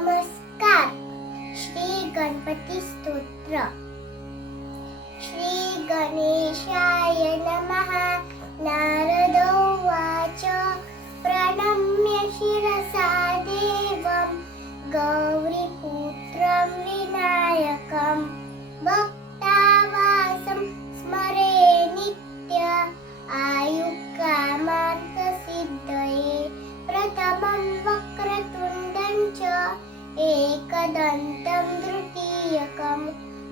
नमस्कार. श्री गणपती स्तोत्र. श्री गणेशाय नमः. नारदोवाच प्रणम्य शिरसा देवं गौरीपुत्रं विनायकं भक्तावासं स्मरे नित्य आयुकामार्थसिद्धये. प्रथमं वक्रतुण्डं च एकदन्तं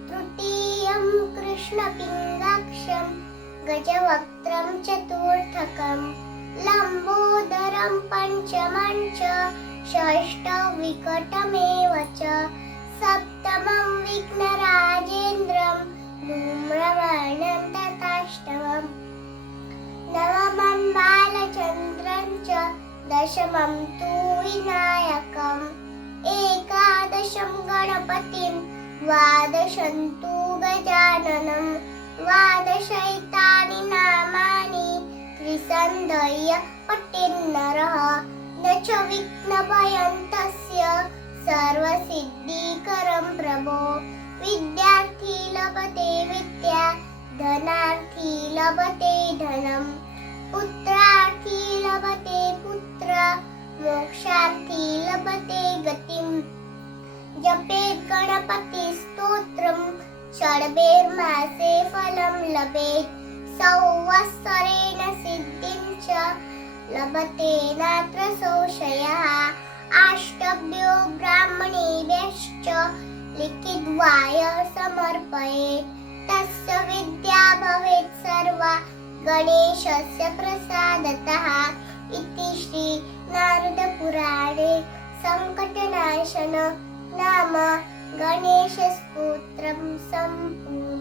तृतीयं कृष्णपिङ्गाक्षं गजवक्त्रं चतुर्थकं लम्बोदरं पञ्चमं च षष्ठविकटमेव च सप्तमं विघ्नराजेन्द्रं धूम्रवर्णं तथाष्टमं नवमं बालचन्द्रं च दशमं तु विनायकम् एकादशं गणपतिं द्वादशं तु गजाननं द्वादशैतानि नामानि त्रिसन्धय्य पठेन्नरः न च विघ्नभयं तस्य सर्वसिद्धिकरं प्रभो. विद्यार्थी लभते विद्या धनार्थी लभते धनं पुत्रार्थी लभते पुत्र मोक्षार्थी लभते गतिं. जपेत् गणपति स्तोत्रं षड्भैर्मासे फलं लभेत् संवत्सरेण सिद्धिं च लभते नात्र संशयः. अष्टभ्यो ब्राह्मणेभ्यश्च लिखित्वाय समर्पयेत् तस्य विद्या भवेत् सर्वा गणेशस्य प्रसादतः. इति श्री नारदपुराणे संकटनाशन नाम गणेशस्तोत्रं सम्पूर्णम्.